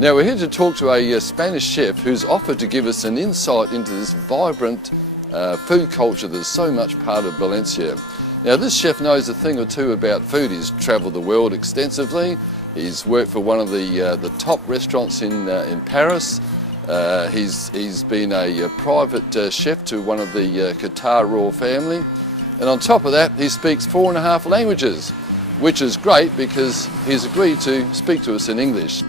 Now we're here to talk to a Spanish chef who's offered to give us an insight into this vibrant food culture that's so much part of Valencia. Now this chef knows a thing or two about food. He's travelled the world extensively. He's worked for one of the top restaurants in Paris. He's been a private chef to one of the Qatar royal family. And on top of that, he speaks 4.5 languages, which is great because he's agreed to speak to us in English.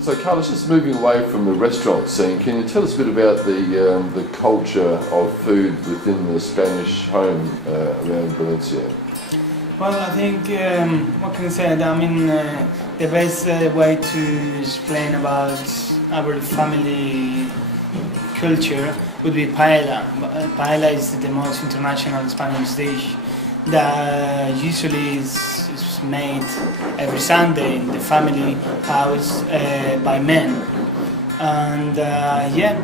So Carlos, just moving away from the restaurant scene, can you tell us a bit about the culture of food within the Spanish home around Valencia? Well, I think, what can I say? I mean, the best way to explain about our family culture would be paella. Paella is the most international Spanish dish that usually is made every Sunday in the family house by men. And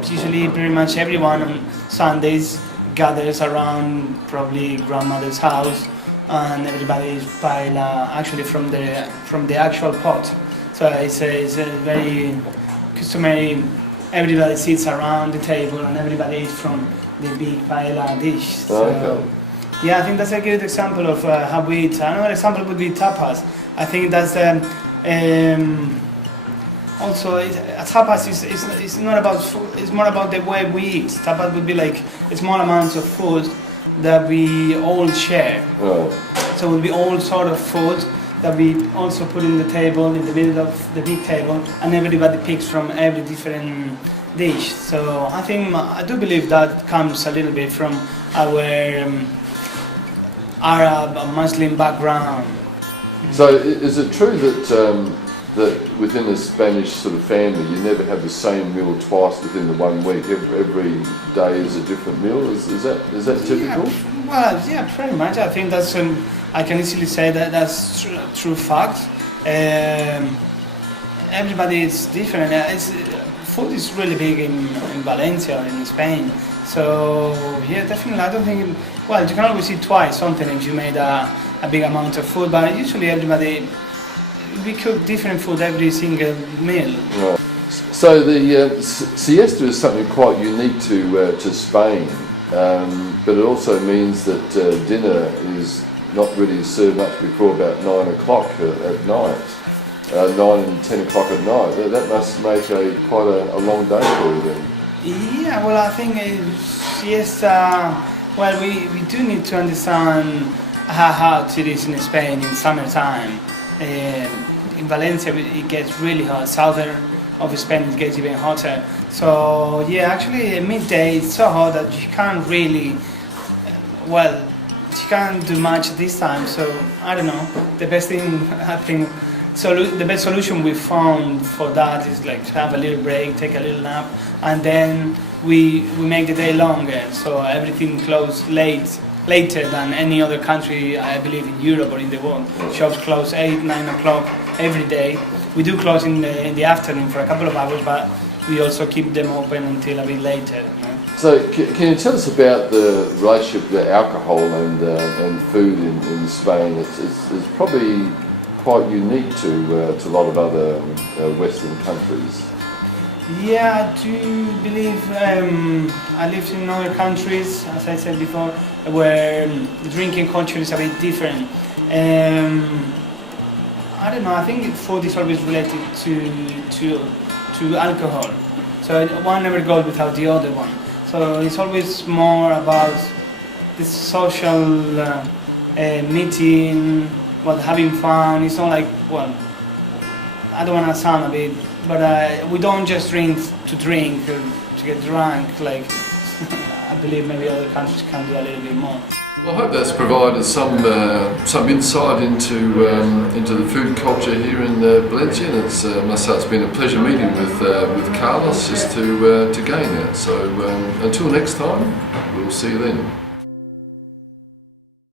usually pretty much everyone on Sundays gathers around probably grandmother's house, and everybody is paella actually from the actual pot. So it's a very customary. Everybody sits around the table and everybody eats from the big paella dish. So, yeah, I think that's a good example of how we eat. Another example would be tapas. I think that's also tapas is not about food. It's more about the way we eat. Tapas would be like small amounts of food that we all share. Right. So it would be all sort of food that we also put in the table, in the middle of the big table, and everybody picks from every different dish. So I do believe that comes a little bit from our Arab and Muslim background. So is it true that within a Spanish sort of family you never have the same meal twice within the 1 week? Every day is a different meal. Is that typical? Yeah, well, yeah, pretty much. I think that's I can easily say that that's true fact. Everybody is different. Food is really big in Valencia, in Spain. So yeah, definitely. I don't think. Well, you can always eat twice. Sometimes you made a big amount of food, but usually we cook different food every single meal. Right. So the siesta is something quite unique to Spain, but it also means that dinner is not really served much before about 9 o'clock at night, 9 and 10 o'clock at night. That must make quite a long day for you then. Yeah, well, I think siesta. Well, we do need to understand how hot it is in Spain in summertime. In Valencia it gets really hot. Southern of Spain it gets even hotter. So yeah, actually at midday it's so hot that you can't really, you can't do much at this time. So I don't know. The best thing I think, the best solution we found for that is like to have a little break, take a little nap, and then we make the day longer. So everything closes later than any other country, I believe, in Europe or in the world. Shops close 8, 9 o'clock every day. We do close in the afternoon for a couple of hours, but we also keep them open until a bit later. You know? So can you tell us about the relationship with alcohol and food in Spain? It's probably quite unique to a lot of other Western countries. Yeah, I do believe I lived in other countries, as I said before, where the drinking culture is a bit different. I don't know, I think food is always related to alcohol. So one never goes without the other one. So it's always more about this social meeting, having fun. It's not like, I don't want to sound a bit, but we don't just drink to get drunk, like I believe maybe other countries can do a little bit more. Well, I hope that's provided some insight into the food culture here in Valencia. And I must say it's been a pleasure meeting with Carlos just to gain that. So until next time, we'll see you then.